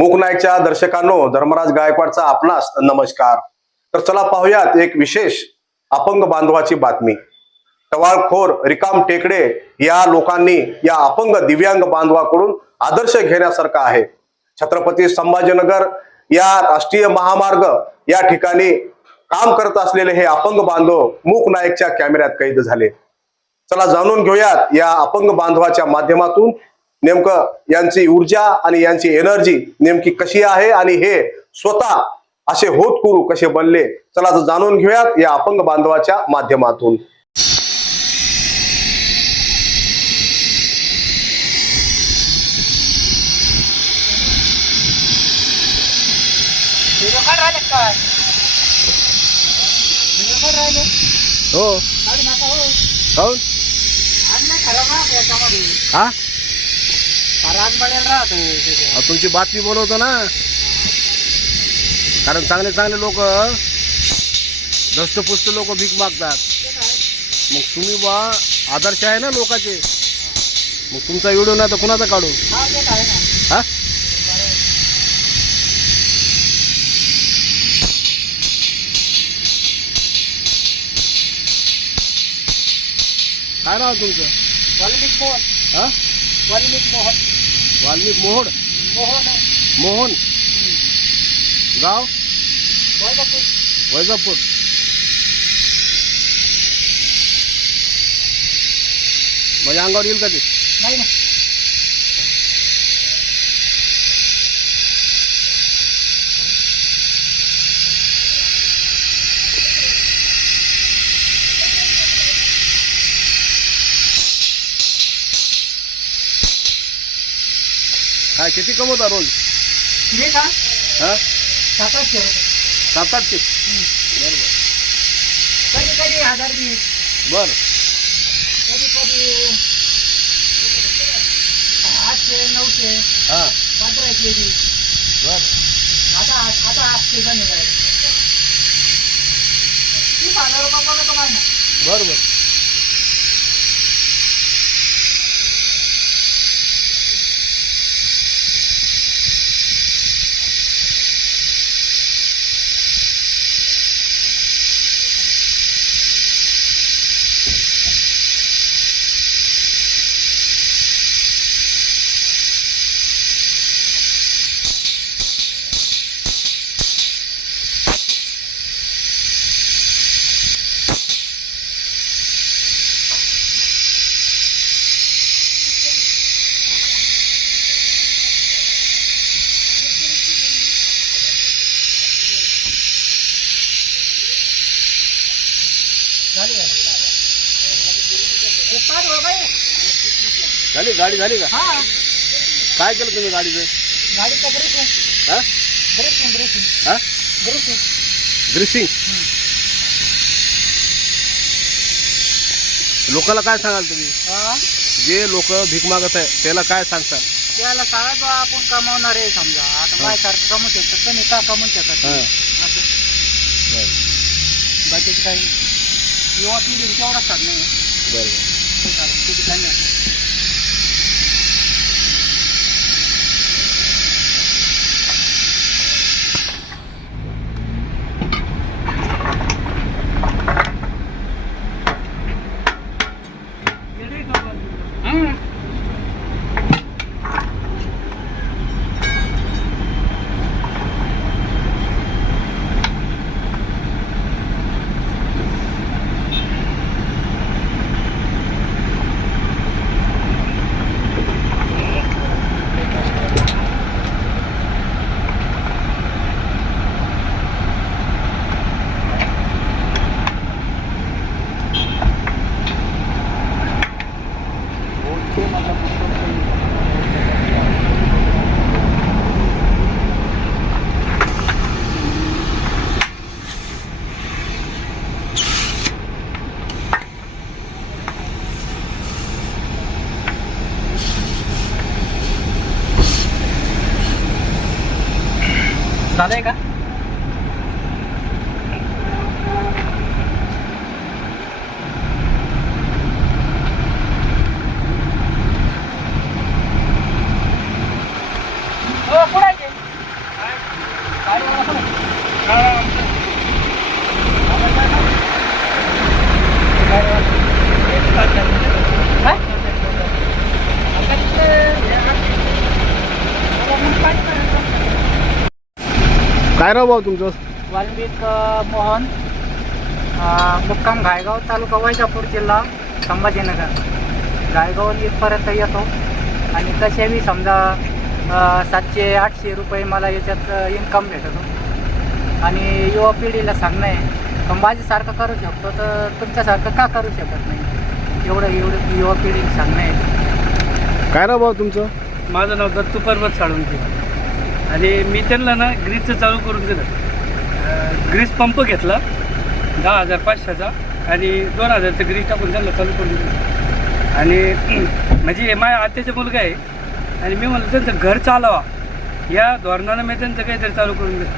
मूकनायकच्या दर्शकांनो धर्मराज गायकवाडचा आपणास नमस्कार. तर चला पाहूयात एक विशेष अपंग बांधवाची बातमी. टवाळखोर रिकाम टेकडे या लोकांनी या अपंग दिव्यांग बांधवाकडून आदर्श घेण्यासारखा आहे. छत्रपती संभाजीनगर या राष्ट्रीय महामार्ग या ठिकाणी काम करत असलेले हे अपंग बांधव मूक नायकच्या कॅमेऱ्यात कैद झाले. चला जाणून घेऊयात या अपंग बांधवाच्या माध्यमातून नेमकं यांची ऊर्जा आणि यांची एनर्जी नेमकी कशी आहे आणि हे स्वतः असे होत करू कसे बनले? चला तर जाणून घेऊयात या अपंग बांधवाच्या माध्यमातून. हो? राहत. अहो, तुमची बातमी बोलवतो ना. कारण चांगले चांगले लोक दष्टपुष्ट लोक भीक मागतात. मग तुम्ही बा आदर्श आहे ना लोकांचे. मग तुमचा व्हिडिओ नाही तर कुणाचा काढू? हा येत आहे ना. हा? काय नाव तुमचं? वाल्मिक मोहन. हा? वाल्मिक मोहन. वाल्मिक मोहोड? मोहन मोहन. गाव? वैजापूर. वैजापूर. माझ्या अंगावर येईल का ते? नाही ना. किती कमवता रोज? मी का? हा? सात आठशे रुपये. सात आठशे? बरोबर कधी कधी हजार वीस बर. कधी कधी आठशे नऊशे हा. पंधराशे बर. आता आता आठशे जण आहे तीस हजार रुपये बर बर. झाली गाडी झाली का? हा. काय केलं तुम्ही गाडीचं? हा? ग्रेसिंग हा? लोकांना काय सांगाल तुम्ही? हा? जे लोक भीक मागत आहे त्याला काय सांगताल त्याला सांगा बा आपण कमावणार आहे समजा. आता माझ्यासारखं कमवू शकतात तुम्ही का कमवू शकत हा. असं बरं बाकीचं काही नाही. युवा पिढी तेवढाच सांग नाही बरं ठीक आहे ठीक आहे धन्यवाद हम्म. झालंय का? काय राव भाऊ तुमचं? वाल्मिक मोहन मुक्काम घायगाव तालुका वैजापूर जिल्हा संभाजीनगर. घायगाव इथपर्यंत येतो. आणि तसे बी समजा सातशे आठशे रुपये मला याच्यात इन्कम भेटतो. आणि युवा पिढीला सांगणं आहे का माझ्यासारखं करू शकतो तर तुमच्यासारखं का करू शकत नाही? एवढं एवढं युवा पिढीला सांगणं आहे. काय राव भाऊ तुमचं? माझं नाव दत्तू पर्वत साळुंके. आणि मी त्यांना ना ग्रीजचं चालू करून दिलं. ग्रीज पंप घेतला दहा हजार पाचशेचा आणि दोन हजारचं ग्रीज टाकून त्यांना चालू करून दिलं. आणि म्हणजे हे माझ्या आत्याचा मुलगा आहे आणि मी म्हणलं त्यांचं घर चालावा. या धोरणानं मी त्यांचं काहीतरी चालू करून दिलं.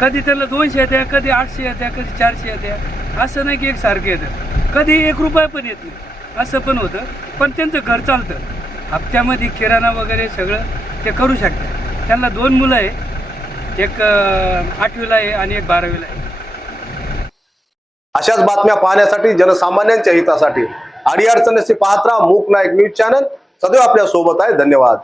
कधी त्यांना दोनशे येत्या कधी आठशे येत्या कधी चारशे येत्या असं नाही की एक सारखं येतं. कधी एक रुपया पण येत नाही. असं पण होतं पण त्यांचं घर चालतं. हप्त्यामध्ये किराणा वगैरे सगळं ते करू शकतात. त्यांना दोन मुलं आहे. एक आठवीला आहे आणि एक बारावीला आहे. अशाच बातम्या पाहण्यासाठी जनसामान्यांच्या हितासाठी. अडीअडचणीशी पाहत राहा मूक नायक न्यूज चॅनल. सदैव आपल्यासोबत आहे. धन्यवाद.